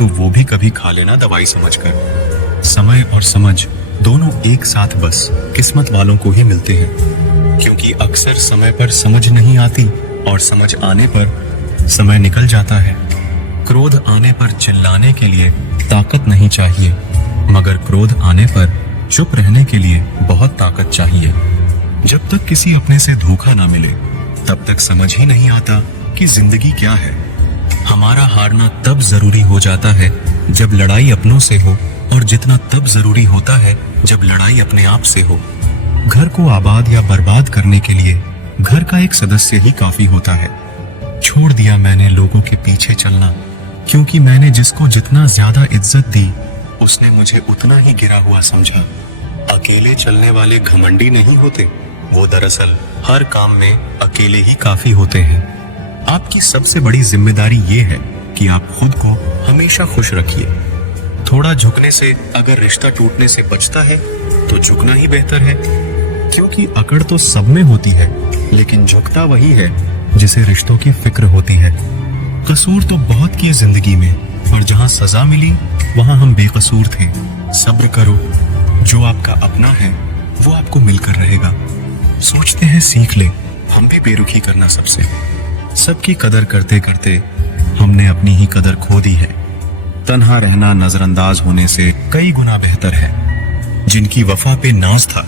तो वो भी कभी खा लेना दवाई समझकर। समय और समझ दोनों एक साथ बस किस्मत वालों को ही मिलते हैं, क्योंकि अक्सर समय पर समझ नहीं आती और समझ आने पर समय निकल जाता है। क्रोध आने पर चिल्लाने के लिए ताकत नहीं चाहिए, मगर क्रोध आने पर चुप रहने के लिए बहुत ताकत चाहिए। जब तक किसी अपने से धोखा ना मिले तब तक समझ ही नहीं आता कि जिंदगी क्या है। हमारा हारना तब जरूरी हो जाता है जब लड़ाई अपनों से हो, और जितना तब जरूरी होता है जब लड़ाई अपने आप से हो। घर को आबाद या बर्बाद करने के लिए घर का एक सदस्य ही काफी होता है। छोड़ दिया मैंने लोगों के पीछे चलना, क्योंकि मैंने जिसको जितना ज्यादा इज्जत दी उसने मुझे उतना ही गिरा हुआ समझा। अकेले चलने वाले घमंडी नहीं होते, वो दरअसल हर काम में अकेले ही काफी होते हैं। आपकी सबसे बड़ी जिम्मेदारी ये है कि आप खुद को हमेशा खुश रखिए। थोड़ा झुकने से अगर रिश्ता टूटने से बचता है तो झुकना ही बेहतर है, क्योंकि अकड़ तो सब में होती है, लेकिन झुकता वही है जिसे रिश्तों की फिक्र होती है। कसूर तो बहुत किए जिंदगी में, और जहां सजा मिली वहां हम बेकसूर थे। सब्र करो, जो आपका अपना है वो आपको मिलकर रहेगा। सोचते हैं सीख ले, हम भी बेरुखी करना सबसे। सबकी कदर करते करते हमने अपनी ही कदर खो दी है। तन्हा रहना नजरअंदाज होने से कई गुना बेहतर है। जिनकी वफा पे नाज था,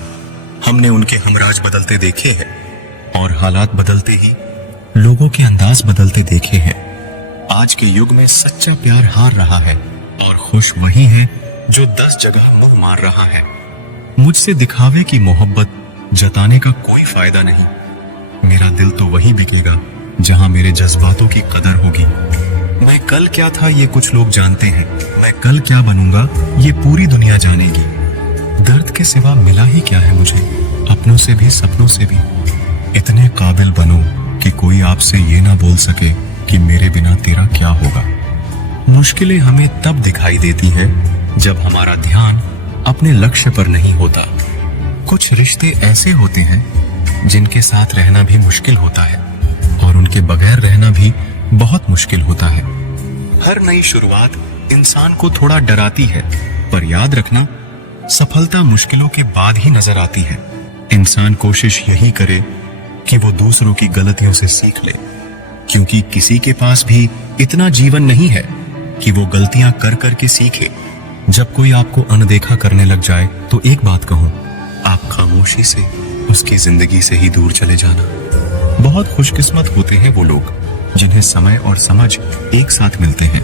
हमने उनके हमराज बदलते देखे हैं, और हालात बदलते ही लोगों के अंदाज बदलते देखे हैं। आज के युग में सच्चा प्यार हार रहा है, और खुश वही है जो 10 जगह मुंह मार रहा है। मुझसे दिखावे की मोहब्बत जताने का कोई फायदा नहीं। मेरा दिल तो वही बिकेगा जहां मेरे जज्बातों की कदर होगी। मैं कल क्या था ये कुछ लोग जानते हैं, मैं कल क्या बनूंगा ये पूरी दुनिया जानेगी। दर्द के सिवा मिला ही क्या है मुझे, अपनों से भी सपनों से भी। इतने काबिल बनो कि कोई आपसे ये ना बोल सके कि मेरे बिना तेरा क्या होगा। मुश्किलें हमें तब दिखाई देती है जब हमारा ध्यान अपने लक्ष्य पर नहीं होता। कुछ रिश्ते ऐसे होते हैं जिनके साथ रहना भी मुश्किल होता है, और उनके बगैर रहना भी बहुत मुश्किल होता है। हर नई शुरुआत इंसान को थोड़ा डराती है, पर याद रखना, सफलता मुश्किलों के बाद ही नजर आती है। इंसान कोशिश यही करे कि वो दूसरों की गलतियों से सीख ले, क्योंकि किसी के पास भी इतना जीवन नहीं है कि वो गलतियां कर कर के सीखे। जब कोई आपको अनदेखा करने लग जाए तो एक बात कहूं, आप खामोशी से उसकी जिंदगी से ही दूर चले जाना। बहुत खुशकिस्मत होते हैं वो लोग जिन्हें समय और समझ एक साथ मिलते हैं।